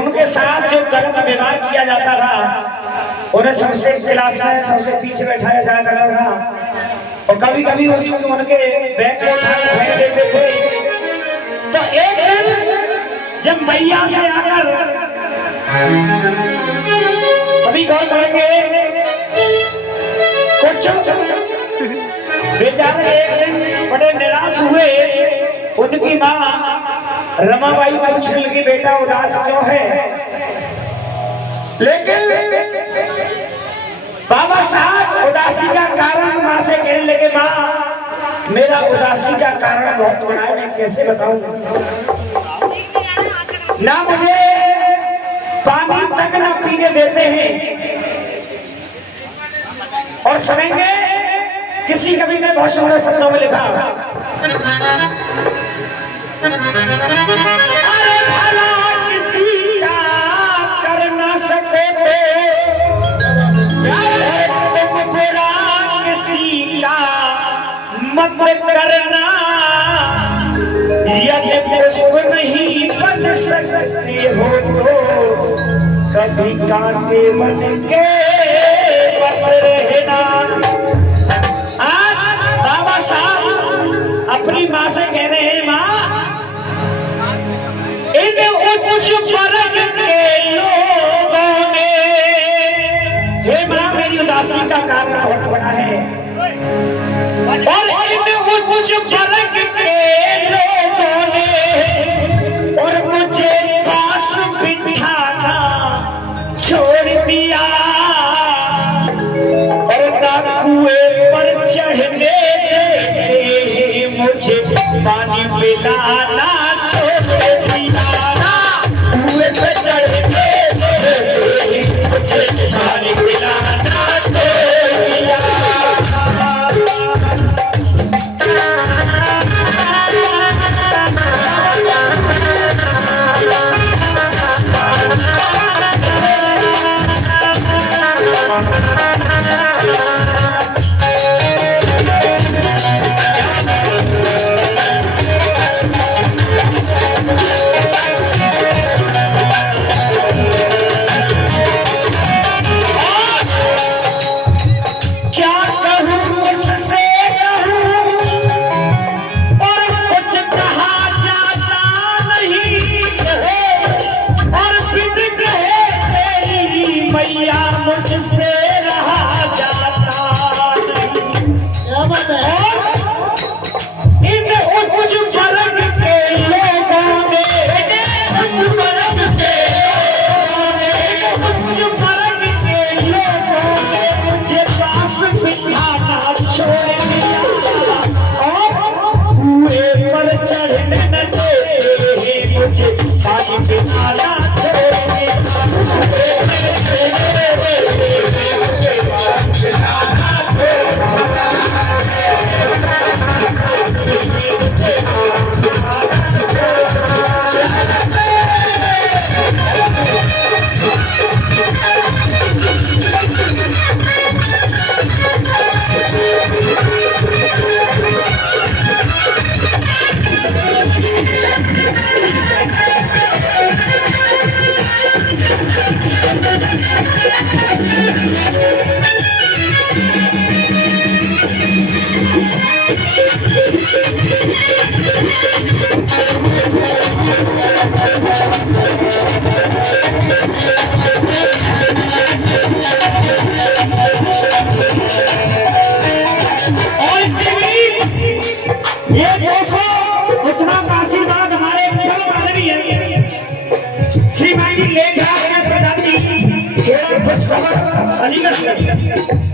उनके साथ जो गलत व्यवहार किया जाता था, उन्हें सबसे क्लास में सबसे पीछे बैठाया जाया करता था और कभी कभी उनके बैग को उठा कर फेंक देते थे। तो एक दिन जब मैया से आकर सभी गौर करेंगे, कुछ बेचारे एक दिन बड़े निराश हुए। उनकी माँ रमाबाई पूछने लगी, बेटा उदास क्यों है? लेकिन बाबा साहब उदासी का कारण माँ से कहने लगे, माँ मेरा उदासी का कारण बहुत बड़ा है, मैं कैसे बताऊं? ना मुझे पानी तक ना पीने देते हैं। और सुनेंगे किसी कवि ने बहुत सुंदर शब्दों में लिखा, अरे भला किसी का कर ना सके तुम बुरा किसी का मत करना, यदि पुष्प नहीं बन सकते हो तो कभी कांटे बन के मत रहना। बाबा साहब अपनी माँ से कह रहे हैं, माँ इन उच्च वर्ग के लोगों ने, हे माँ मेरी उदासी का कारण बहुत बड़ा है और इन उच्च वर्ग के लोगों ने और मुझे पास बिठाना छोड़ दिया और ना कुएं पर चढ़ने देते मुझे पानी पिलाना छोड़ दिया, ना कुएं पर चढ़ने देते मुझे पानी पिलाना छोड़ दिया।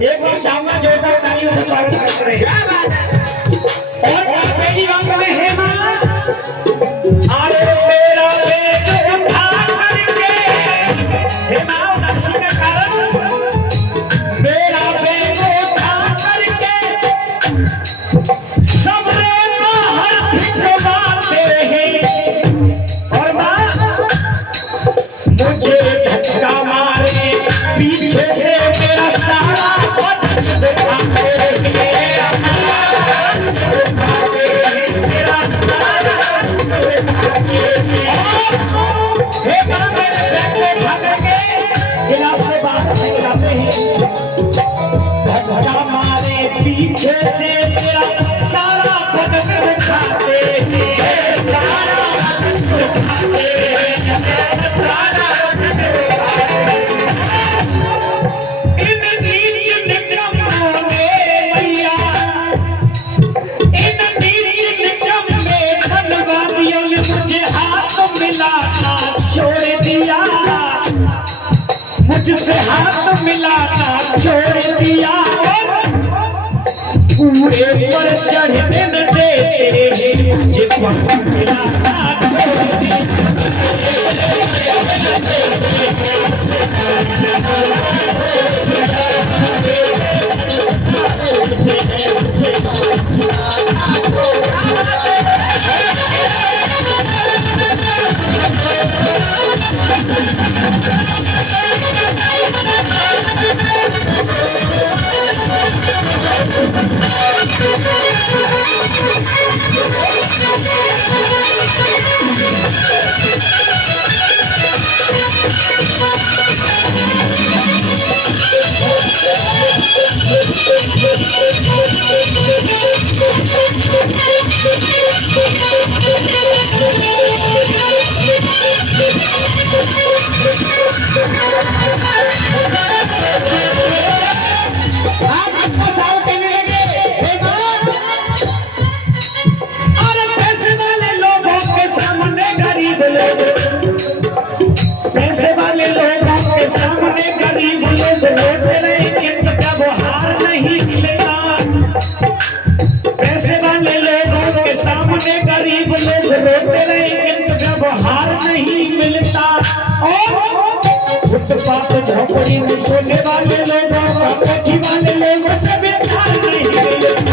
एक बार चाहूंगा जोरदार तालियों से स्वागत करें। और पहली बात में है मां, अरे मेरा पेट उठा करके, हे मां उदासी का कारण, मेरा पेट उठा करके सबरे बाहर भिड़वाते हैं और मां मुझे धक्का मारे पीछे से मेरा सारा बदन दिखाते हैं। मुझसे हाथ मिलाना छोड़ दिया और पूरे पर चढ़ने न देते मुझे पंख मिलाना छोड़ दिया। पैसे वाले लोगों के सामने गरीब लोग रोते रहे किंतु जब हार नहीं मिलता। पैसे वाले लोगों के सामने गरीब लोग रोते रहे किंतु जब हार नहीं मिलता। और फुटपाथ झोपड़ी में सोने वाले लोगों का कोठी वाले लोगों से भी प्यार नहीं मिलता।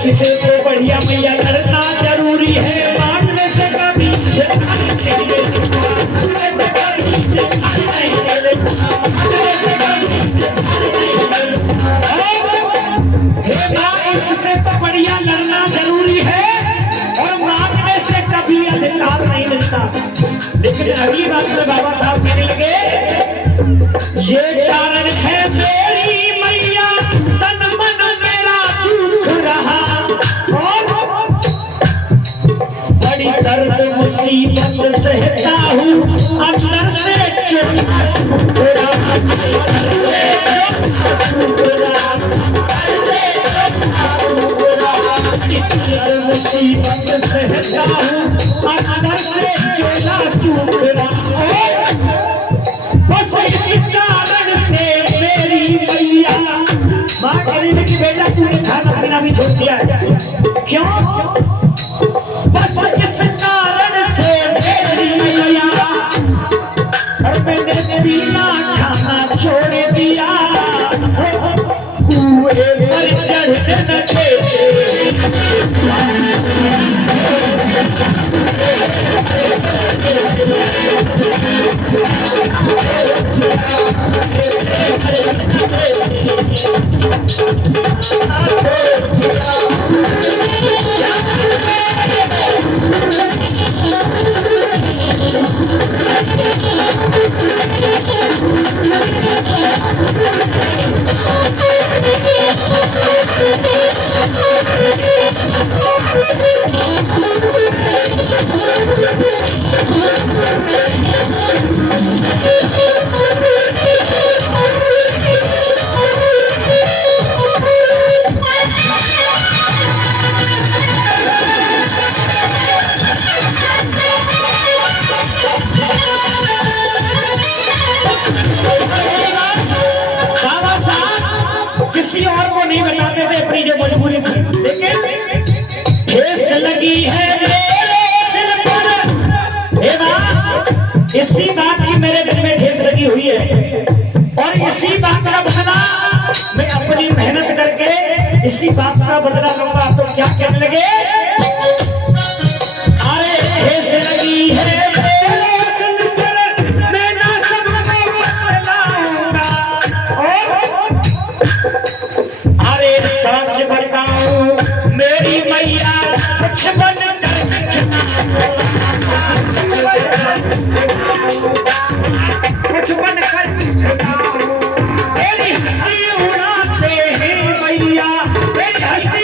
इससे तो बढ़िया मैया करना जरूरी है बांटने से कभी इससे तो बढ़िया लड़ना जरूरी है और मांगने से कभी अधिकार नहीं मिलता। लेकिन अगली बात में बाबा साहब कहने लगे ये कारण है मेरी मैया तन मन मेरा दुख रहा बड़ी दर्द मुसीबत सहता हूँ अंदर से मुसीबत सहता हूँ अंदर से चोला सूखरा। बस इस कारण से मेरी मैया माँ कहने की बेटा तूने खाना पीना भी छोड़ दिया है क्यों? बस इस कारण से मेरी मैया और मैंने पीना खाना छोड़ दिया कुएं पर चढ़ने न देते। किसी और को नहीं बताते थे अपनी जो मजबूरी थी, लेकिन ठेस लगी है मेरे दिल पर। इसी बात की मेरे दिल में ठेस लगी हुई है और इसी बात का बदला मैं अपनी मेहनत करके इसी बात का बदला लूंगा। तो क्या कहने लगे अरे ठेस लगी है मेरी मैया कुछ बन कर मेरी हंसी उड़ाते हैं मैया मेरी हंसी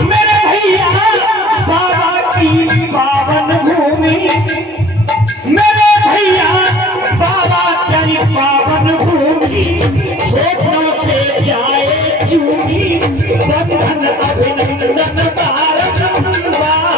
मेरे भैया बाबा की पावन भूमि, मेरे भैया बाबा तेरी पावन भूमि, होठों से जाए चूमी, बंधन अभिनंदन बारंबार।